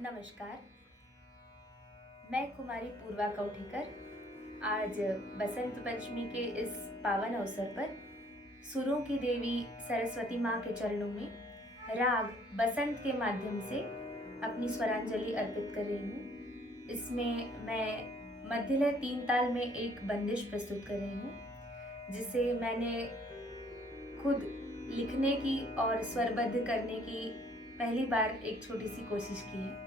नमस्कार। मैं कुमारी पूर्वा कौठेकर आज बसंत पंचमी के इस पावन अवसर पर सुरों की देवी सरस्वती माँ के चरणों में राग बसंत के माध्यम से अपनी स्वरांजलि अर्पित कर रही हूँ। इसमें मैं मध्यलय तीन ताल में एक बंदिश प्रस्तुत कर रही हूँ, जिसे मैंने खुद लिखने की और स्वरबद्ध करने की पहली बार एक छोटी सी कोशिश की है।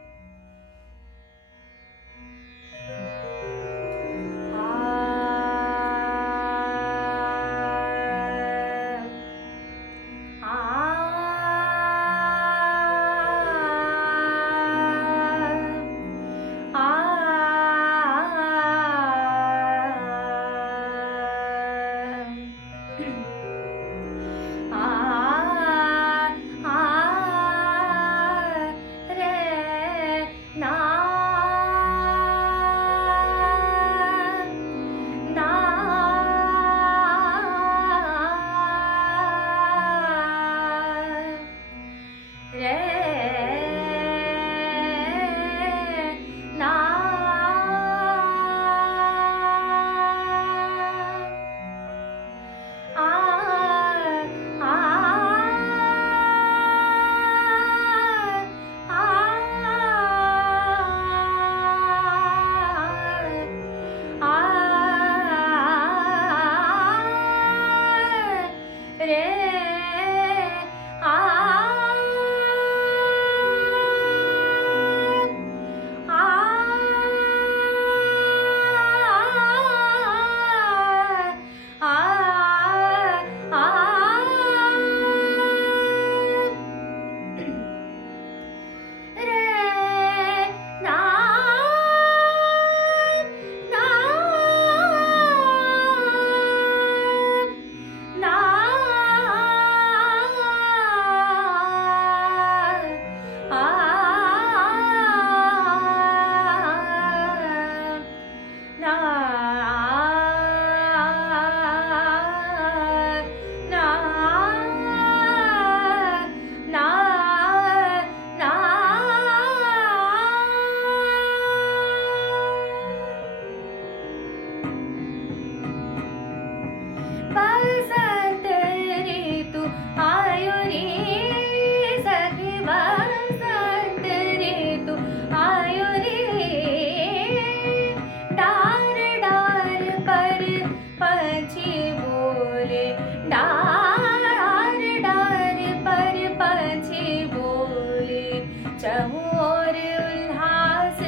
चहुओर उल्लास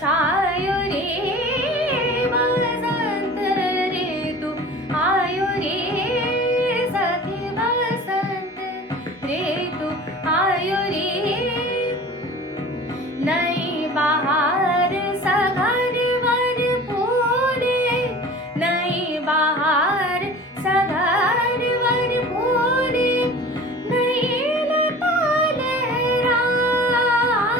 छायो रे बसंत ऋतु आयो रे सखी बसंत ऋतु आयो रे नई बहार सघन वन फूले नई बहार सघन वन फूले नई लता लहराए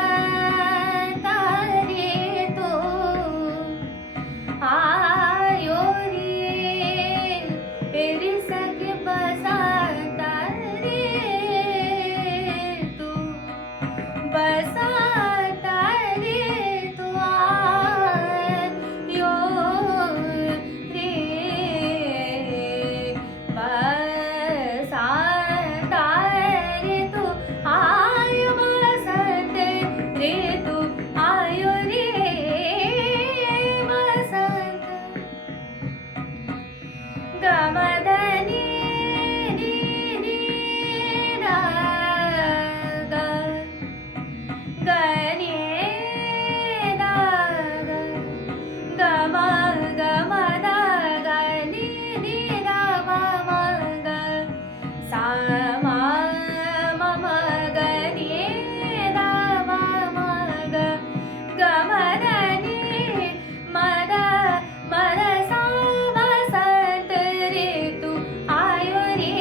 बसंता रे तो आयो रे सके बसंता रे तू बसंता रे तू आयो रे बसंता रे तू आयो बसंत रे तू आयो रे बसंत गमदनी नी नी राग गने राग गम गम राग नी नी राम मग सा मम गने राम मग गमदनी मद मद सा बसंत रे तू आयो रे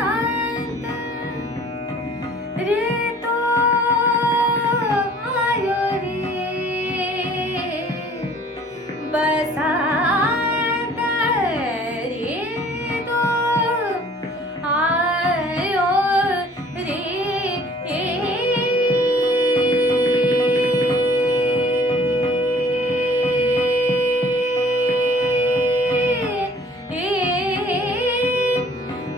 बसंत रे तू आयो रे बसंत रे तू आयो रे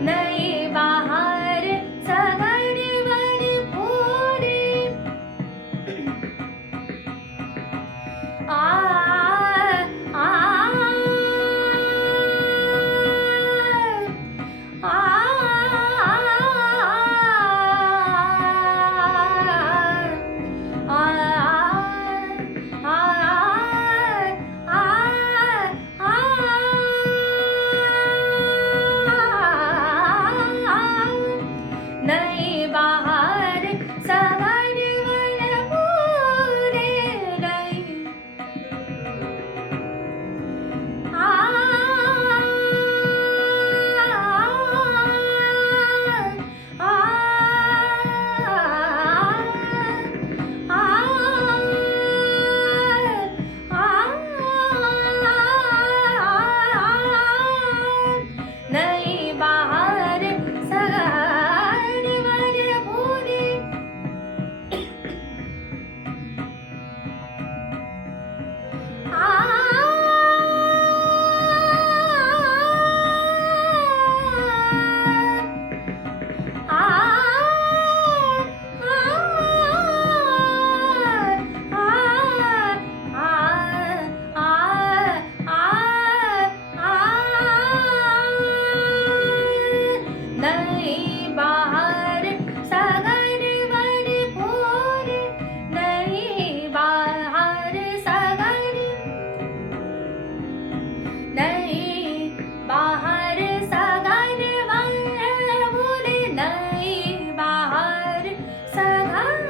नई बहार सगन वन पूरे आ आ नई बहार सगन वन पूरे नई नई बहार सगन वन पूरे नई बहार सगन वन पूरे नई बहार सगन नई बहार सगन वन पूरे नई बहार सगन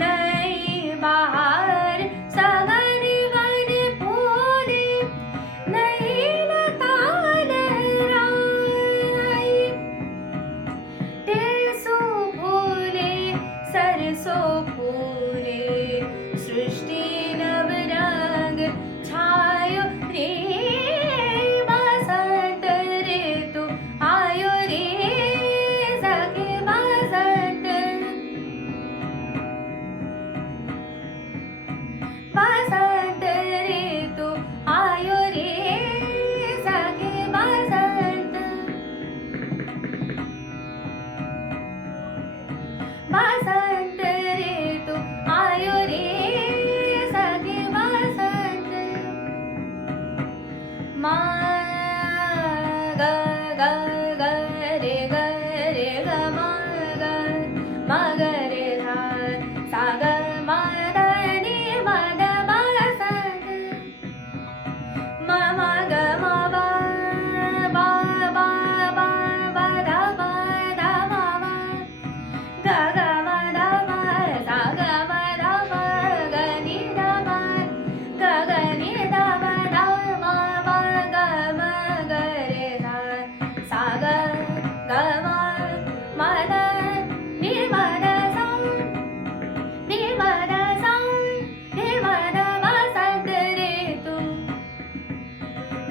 नई बहार सगन वन पूरे नई लता लहराई टेसु फूले सरसों फूले सृष्टि नव रंग छायो रे बसंत रे तू आयो रे सके बसंत बसंत रे तू आयो रे सके बसंत बसंत रे तू आयो रे सके बसंत मा ग ग ग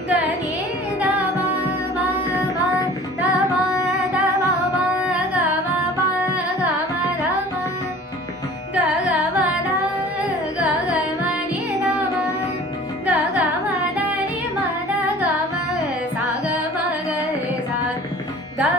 ग रे दा वा वा वा दा वा दा वा वा गा वा वा गा वा रा वा गा गा वा दा गा गा मा रे दा वा गा गा मा दा रे मा दा गा मा सा गा मा गा रे सा गा